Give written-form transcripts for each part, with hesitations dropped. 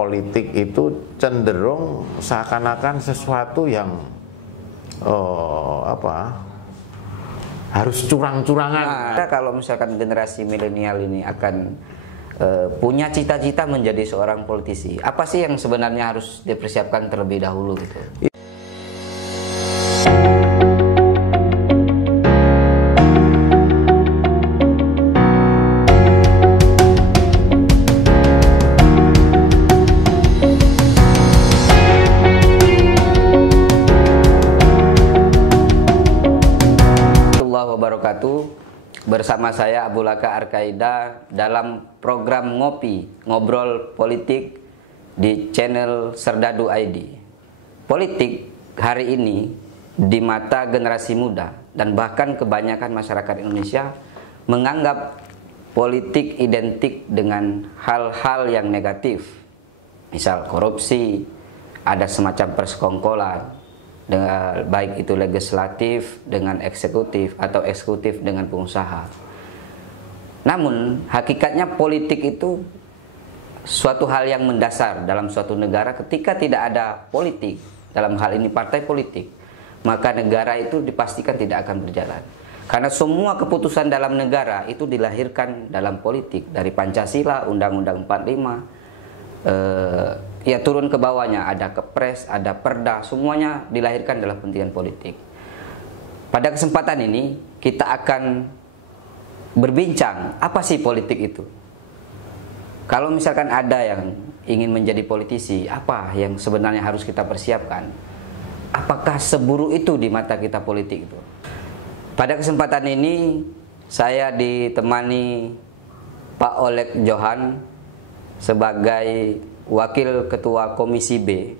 Politik itu cenderung seakan-akan sesuatu yang harus curang-curangan. Nah, kalau misalkan generasi milenial ini akan punya cita-cita menjadi seorang politisi, apa sih yang sebenarnya harus dipersiapkan terlebih dahulu gitu? Bersama saya Abu Laka Arkaida dalam program Ngobrol Politik di channel Serdadu ID. Politik hari ini di mata generasi muda dan bahkan kebanyakan masyarakat Indonesia menganggap politik identik dengan hal-hal yang negatif. Misal korupsi, ada semacam persekongkolan, baik itu legislatif dengan eksekutif atau eksekutif dengan pengusaha. Namun hakikatnya politik itu suatu hal yang mendasar dalam suatu negara. Ketika tidak ada politik, dalam hal ini partai politik, maka negara itu dipastikan tidak akan berjalan. Karena semua keputusan dalam negara itu dilahirkan dalam politik. Dari Pancasila, Undang-Undang 45, ya turun ke bawahnya, ada kepres, ada perda, semuanya dilahirkan dalam kepentingan politik. Pada kesempatan ini kita akan berbincang apa sih politik itu. Kalau misalkan ada yang ingin menjadi politisi, apa yang sebenarnya harus kita persiapkan? Apakah seburuk itu di mata kita politik itu? Pada kesempatan ini saya ditemani Pak Oleg Johan sebagai Wakil Ketua Komisi B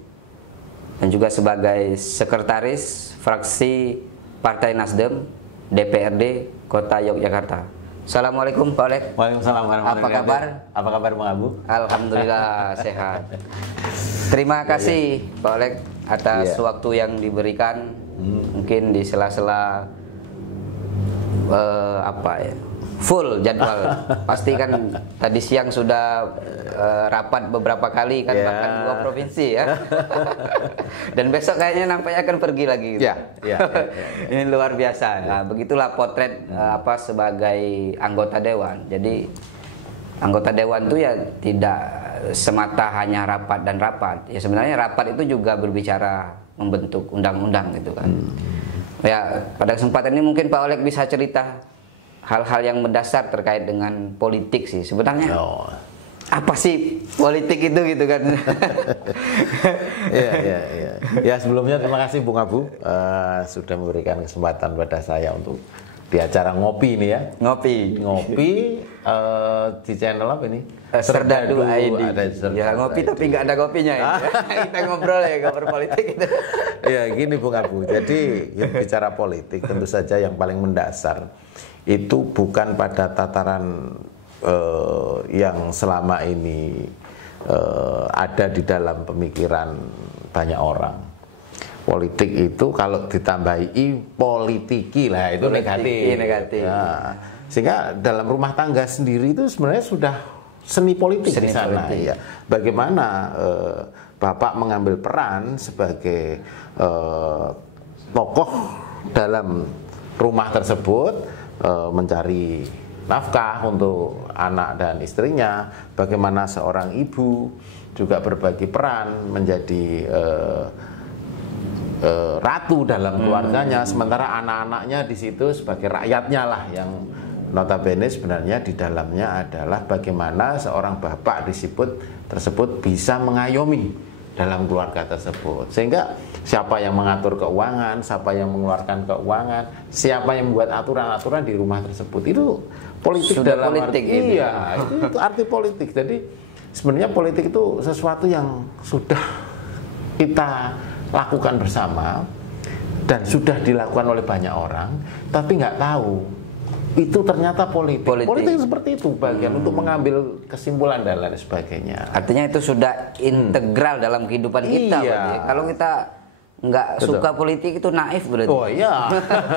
dan juga sebagai Sekretaris Fraksi Partai Nasdem DPRD Kota Yogyakarta. Assalamualaikum Pak Oleg. Waalaikumsalam warahmatullahi wabarakatuh. Apa kabar? Apa kabar Bang Abu? Alhamdulillah sehat. Terima kasih Pak Oleg atas waktu yang diberikan. Mungkin di sela-sela full jadwal. Pasti kan tadi siang sudah rapat beberapa kali kan, bahkan 2 provinsi ya. Dan besok kayaknya nampaknya akan pergi lagi. Gitu. Ini luar biasa. Nah, begitulah potret sebagai anggota dewan. Jadi anggota dewan itu ya tidak semata hanya rapat dan rapat. Ya sebenarnya rapat itu juga berbicara membentuk undang-undang gitu kan. Ya pada kesempatan ini mungkin Pak Oleg bisa cerita hal-hal yang mendasar terkait dengan politik sih sebenarnya. Apa sih politik itu gitu kan? Ya sebelumnya terima kasih Bung Abu sudah memberikan kesempatan pada saya untuk di acara ngopi ini ya. Ngopi di channel apa ini? Serdadu ID. Ya ngopi tapi nggak ada kopinya ya. Kita ngobrol politik itu. Ya gini Bung Abu. Jadi bicara politik tentu saja yang paling mendasar itu bukan pada tataran yang selama ini ada di dalam pemikiran banyak orang. Politik itu kalau ditambahi politiki lah itu negatif. Ya. Sehingga dalam rumah tangga sendiri itu sebenarnya sudah seni politik di sana. Ya. Bagaimana Bapak mengambil peran sebagai tokoh dalam rumah tersebut, mencari nafkah untuk anak dan istrinya, bagaimana seorang ibu juga berbagi peran menjadi ratu dalam keluarganya, sementara anak-anaknya di situ sebagai rakyatnya lah, yang notabene sebenarnya di dalamnya adalah bagaimana seorang bapak tersebut bisa mengayomi dalam keluarga tersebut, sehingga siapa yang mengatur keuangan, siapa yang mengeluarkan keuangan, siapa yang membuat aturan-aturan di rumah tersebut, itu politik. Sudah dalam politik arti, ini. Iya, itu arti politik. Jadi sebenarnya politik itu sesuatu yang sudah kita lakukan bersama dan sudah dilakukan oleh banyak orang, tapi nggak tahu itu ternyata politik. Politik seperti itu bagian untuk mengambil kesimpulan dan lain sebagainya. Artinya itu sudah integral dalam kehidupan kita. Kalau kita nggak suka politik itu naif berarti. Oh iya.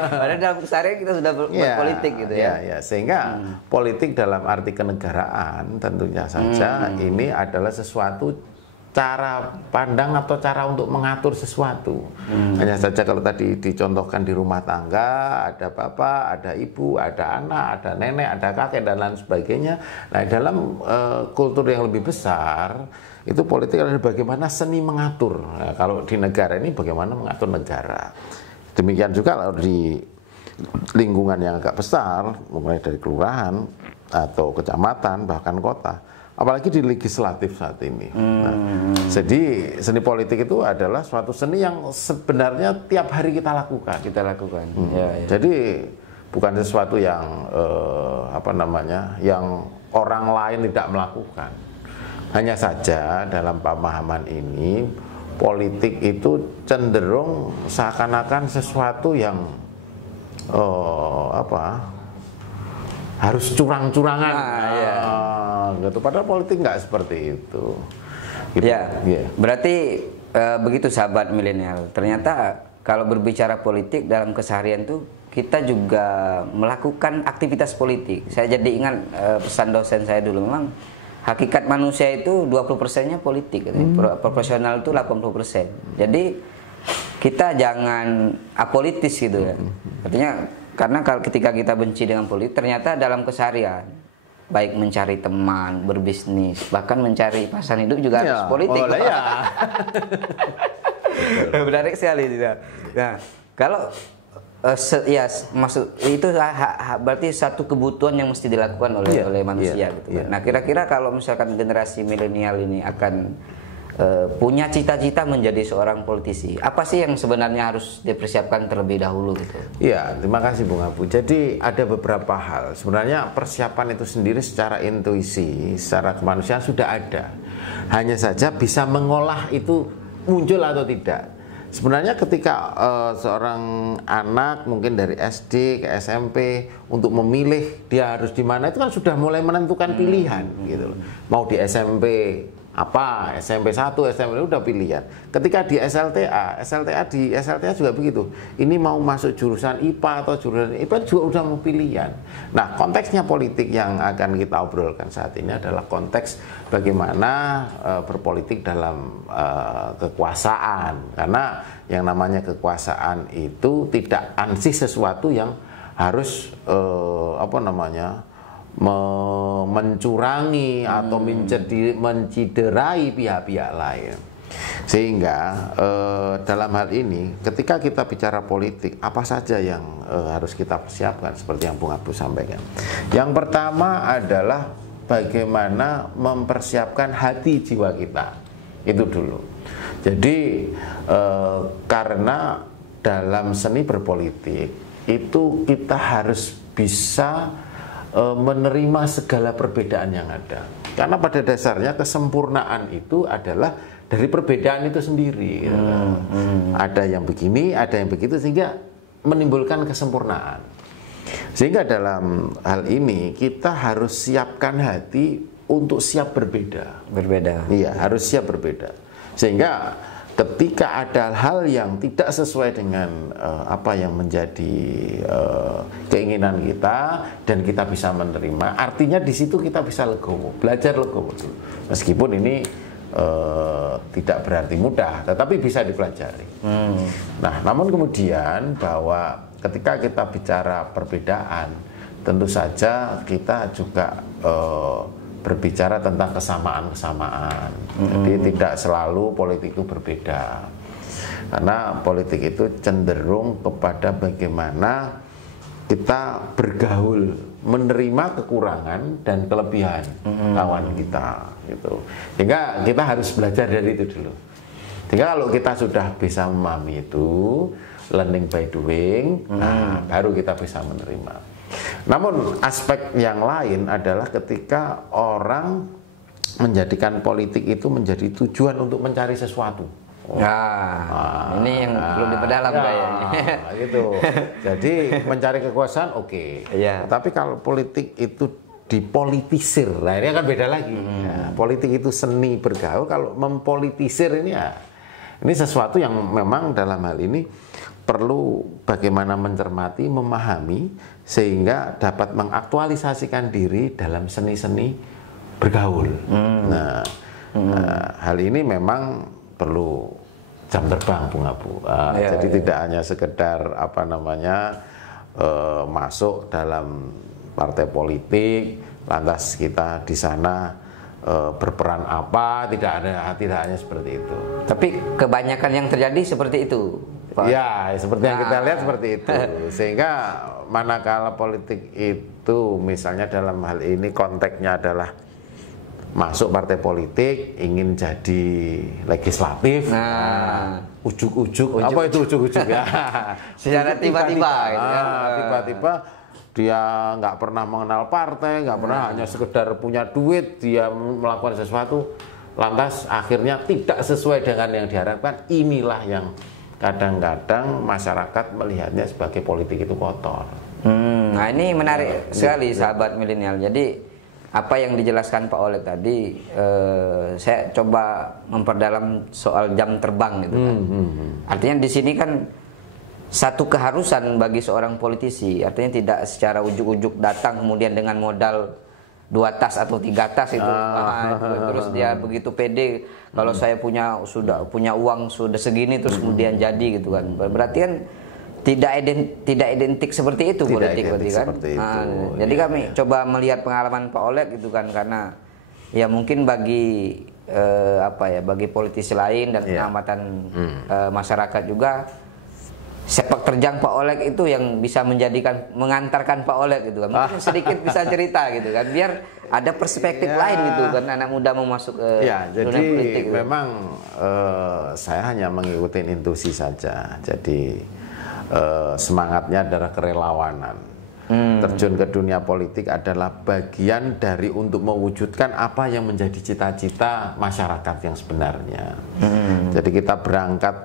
Padahal dalam keseharian kita sudah berpolitik gitu ya. Sehingga politik dalam arti kenegaraan tentunya saja ini adalah sesuatu cara pandang atau cara untuk mengatur sesuatu. Hanya saja kalau tadi dicontohkan di rumah tangga, ada bapak, ada ibu, ada anak, ada nenek, ada kakek, dan lain sebagainya. Nah, dalam kultur yang lebih besar, itu politik adalah bagaimana seni mengatur. Nah, kalau di negara ini bagaimana mengatur negara. Demikian juga kalau di lingkungan yang agak besar, mulai dari kelurahan atau kecamatan, bahkan kota, apalagi di legislatif saat ini. Nah, jadi seni politik itu adalah suatu seni yang sebenarnya tiap hari kita lakukan. Jadi bukan sesuatu yang yang orang lain tidak melakukan. Hanya saja dalam pemahaman ini, politik itu cenderung seakan-akan sesuatu yang harus curang-curangan. Gitu. Padahal politik nggak seperti itu. Gitu. Berarti begitu sahabat milenial. Ternyata kalau berbicara politik dalam keseharian tuh kita juga melakukan aktivitas politik. Saya jadi ingat pesan dosen saya dulu, memang hakikat manusia itu 20%-nya politik, profesional itu 80%. Jadi kita jangan apolitis gitu ya. Artinya karena ketika kita benci dengan politik, ternyata dalam keseharian, baik mencari teman, berbisnis, bahkan mencari pasangan hidup juga harus politik. Menarik sekali. Nah, kalau maksud itu berarti satu kebutuhan yang mesti dilakukan oleh manusia gitu. Nah, kira-kira kalau misalkan generasi milenial ini akan punya cita-cita menjadi seorang politisi, apa sih yang sebenarnya harus dipersiapkan terlebih dahulu gitu? Iya, terima kasih Bung Abu. Jadi ada beberapa hal. Sebenarnya persiapan itu sendiri secara intuisi, secara kemanusiaan sudah ada. Hanya saja bisa mengolah itu muncul atau tidak. Sebenarnya ketika seorang anak mungkin dari SD ke SMP untuk memilih dia harus di mana, itu kan sudah mulai menentukan pilihan gitu loh. Mau di SMP apa, SMP 1, SMP udah pilihan. Ketika di SLTA juga begitu. Ini mau masuk jurusan IPA atau jurusan IPA juga udah mau pilihan. Nah, konteksnya politik yang akan kita obrolkan saat ini adalah konteks bagaimana berpolitik dalam kekuasaan. Karena yang namanya kekuasaan itu tidak ansih sesuatu yang harus mencurangi atau menciderai pihak-pihak lain. Sehingga dalam hal ini ketika kita bicara politik, apa saja yang harus kita persiapkan seperti yang Bung Abu sampaikan. Yang pertama adalah bagaimana mempersiapkan hati jiwa kita. Itu dulu. Jadi karena dalam seni berpolitik itu kita harus bisa menerima segala perbedaan yang ada. Karena pada dasarnya kesempurnaan itu adalah dari perbedaan itu sendiri. Ada yang begini, ada yang begitu, sehingga menimbulkan kesempurnaan. Sehingga dalam hal ini kita harus siapkan hati untuk siap berbeda. Iya, harus siap berbeda. Sehingga ketika ada hal yang tidak sesuai dengan apa yang menjadi keinginan kita dan kita bisa menerima, artinya di situ kita bisa legowo, belajar legowo. Meskipun ini tidak berarti mudah, tetapi bisa dipelajari. Nah, namun kemudian bahwa ketika kita bicara perbedaan, tentu saja kita juga berbicara tentang kesamaan-kesamaan. Jadi tidak selalu politik itu berbeda. Karena politik itu cenderung kepada bagaimana kita bergaul, menerima kekurangan dan kelebihan lawan kita gitu. Sehingga kita harus belajar dari itu dulu. Sehingga kalau kita sudah bisa memahami itu, learning by doing, nah baru kita bisa menerima. Namun aspek yang lain adalah ketika orang menjadikan politik itu menjadi tujuan untuk mencari sesuatu. Ini yang belum diperdalam kayaknya. Gitu. Jadi mencari kekuasaan oke. Tapi kalau politik itu dipolitisir, nah ini akan beda lagi. Politik itu seni bergaul, kalau mempolitisir ini ini sesuatu yang memang dalam hal ini perlu bagaimana mencermati, memahami, sehingga dapat mengaktualisasikan diri dalam seni-seni bergaul. Nah, Hal ini memang perlu jam terbang, Bung Abu. Jadi tidak hanya sekedar apa namanya masuk dalam partai politik, lantas kita di sana berperan apa, tidak hanya seperti itu. Tapi kebanyakan yang terjadi seperti itu, Pak. Ya, seperti yang kita lihat seperti itu. Sehingga manakala politik itu misalnya dalam hal ini konteksnya adalah masuk partai politik, ingin jadi legislatif, ujuk-ujuk, apa itu ujuk-ujuk ya? Secara tiba-tiba, gitu ya. Tiba-tiba dia nggak pernah mengenal partai, nggak pernah, hanya sekedar punya duit, dia melakukan sesuatu, lantas akhirnya tidak sesuai dengan yang diharapkan. Inilah yang kadang-kadang masyarakat melihatnya sebagai politik itu kotor. Nah ini menarik sekali sahabat milenial. Jadi apa yang dijelaskan Pak Oleg tadi, saya coba memperdalam soal jam terbang gitu kan. Artinya di sini kan satu keharusan bagi seorang politisi, artinya tidak secara ujuk-ujuk datang kemudian dengan modal 2 tas atau 3 tas itu, terus dia begitu pede kalau saya sudah punya uang sudah segini terus kemudian jadi gitu kan. Berarti kan tidak identik seperti itu politik berarti kan. Jadi kami coba melihat pengalaman Pak Oleg gitu kan, karena ya mungkin bagi bagi politisi lain dan pengamatan masyarakat juga, sepak terjang Pak Oleg itu yang bisa mengantarkan Pak Oleg gitu kan. Mungkin sedikit bisa cerita gitu kan, biar ada perspektif lain gitu kan, anak muda mau masuk ke dunia politik. Jadi memang saya hanya mengikuti intuisi saja. Jadi semangatnya adalah kerelawanan. Terjun ke dunia politik adalah bagian dari untuk mewujudkan apa yang menjadi cita-cita masyarakat yang sebenarnya. Jadi kita berangkat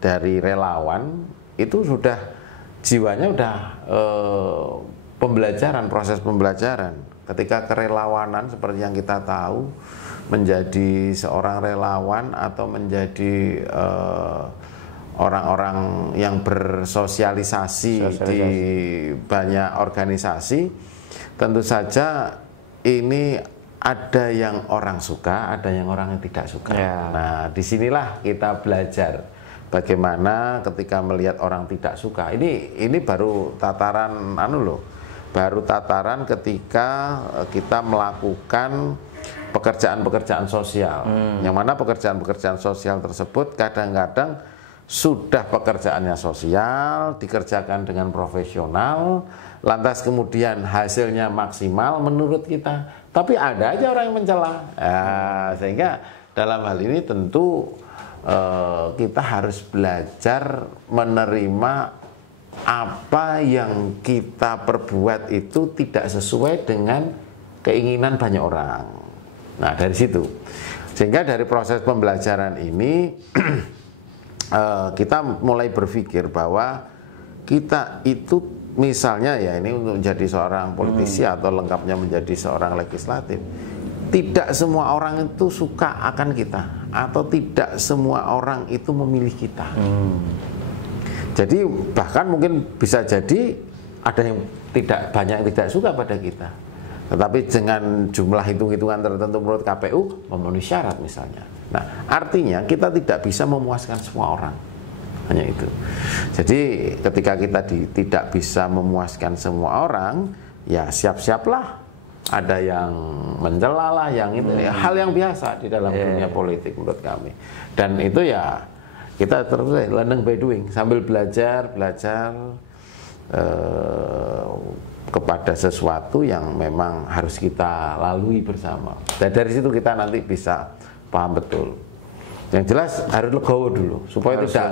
dari relawan, itu sudah jiwanya udah proses pembelajaran. Ketika kerelawanan seperti yang kita tahu, menjadi seorang relawan atau menjadi orang-orang yang bersosialisasi di banyak organisasi, tentu saja ini ada yang orang suka, ada yang orang yang tidak suka. Nah, disinilah kita belajar bagaimana ketika melihat orang tidak suka. Ini baru tataran baru tataran ketika kita melakukan pekerjaan-pekerjaan sosial. Yang mana pekerjaan-pekerjaan sosial tersebut kadang-kadang sudah pekerjaannya sosial, dikerjakan dengan profesional, lantas kemudian hasilnya maksimal menurut kita. Tapi ada aja orang yang mencela. Sehingga dalam hal ini tentu kita harus belajar menerima apa yang kita perbuat itu tidak sesuai dengan keinginan banyak orang. Nah, dari situ. Sehingga dari proses pembelajaran ini kita mulai berpikir bahwa kita itu misalnya ya ini untuk menjadi seorang politisi atau lengkapnya menjadi seorang legislatif, tidak semua orang itu suka akan kita, atau tidak semua orang itu memilih kita. Jadi bahkan mungkin bisa jadi ada yang banyak yang tidak suka pada kita, tetapi dengan jumlah hitung-hitungan tertentu menurut KPU memenuhi syarat misalnya. Nah, artinya kita tidak bisa memuaskan semua orang, hanya itu. Jadi ketika kita tidak bisa memuaskan semua orang, ya siap-siaplah ada yang mencela lah, yang itu hal yang biasa di dalam dunia politik menurut kami. Dan itu ya kita terus learning by doing, sambil belajar kepada sesuatu yang memang harus kita lalui bersama. Dan dari situ kita nanti bisa paham betul. Yang jelas harus legowo dulu supaya tidak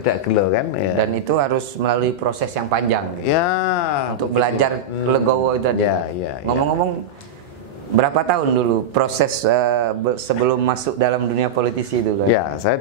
tidak gelo kan ya. Dan itu harus melalui proses yang panjang ya, untuk belajar legowo itu tadi. Ngomong-ngomong, berapa tahun dulu proses sebelum masuk dalam dunia politisi itu kan? Ya, saya